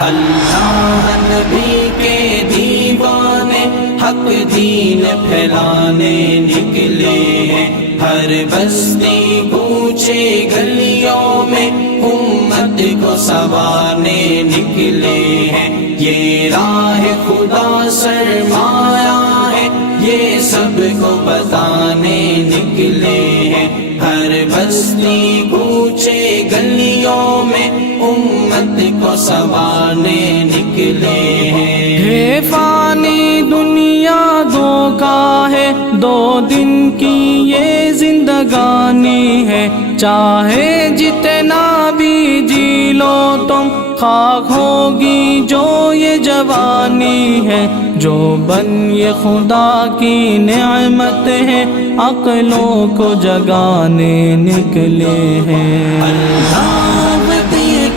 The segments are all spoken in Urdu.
اللہ نبی کے دیوانے حق دین پھیلانے نکلے ہیں، ہر بستی کوچے گلیوں میں امت کو سنوارنے نکلے ہیں۔ یہ راہ خدا سرمایہ ہے، یہ سب کو بتانے نکلے ہیں، ہر بستی کوچے گلیوں میں امت کو سنوارنے نکلے ہیں۔ ہے فانی دنیا دھوکا ہے، 2 دن کی یہ زندگانی ہے، چاہے جتنا بھی جی لو تم خاک ہوگی جو یہ جوانی ہے، جو بن یہ خدا کی نعمت ہے عقلوں کو جگانے نکلے ہیں۔ اللہ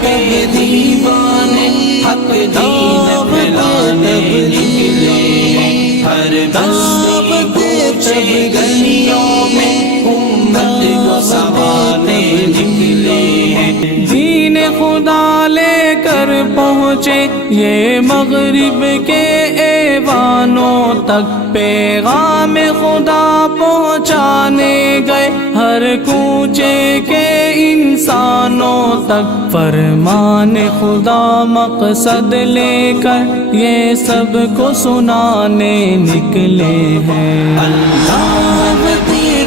کے دیوانے حق دین پھیلانے نکلے ہیں، ہر بستی کوچے گلیوں میں امت کو سنوارنے نکلے ہیں۔ دین خدا لے کر پہنچے یہ مغرب کے ایوانوں تک، پیغام خدا پہنچانے گئے ہر کوچے کے انسانوں تک، فرمان خدا مقصد لے کر یہ سب کو سنانے نکلے ہیں۔ اللہ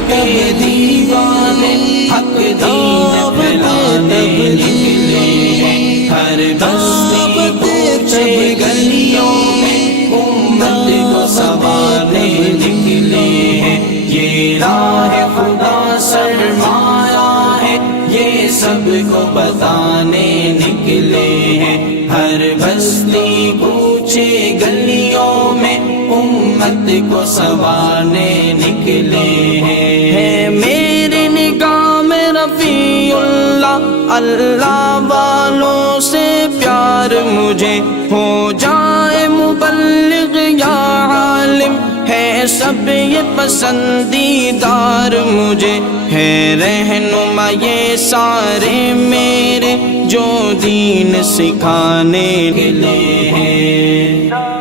کے دیوانے حق دین پھیلانے نکلے ہیں، ہر بستی کوچے گلیوں میں امت کو سنوارنے نکلے ہیں۔ یہ راہ خدا سرمایہ ہے، یہ سب کو بتانے نکلے ہیں، ہر بستی کوچے گلیوں میں امت کو سنوارنے نکلے ہیں۔ میری نگاہ میں رفیع اللہ، اللہ والوں سے پیار مجھے، ہو جائے مبلغ یا عالم، ہے سب یہ پسندیدار مجھے، ہے رہنما یہ سارے میرے جو دین سکھانے کے لیے ہیں۔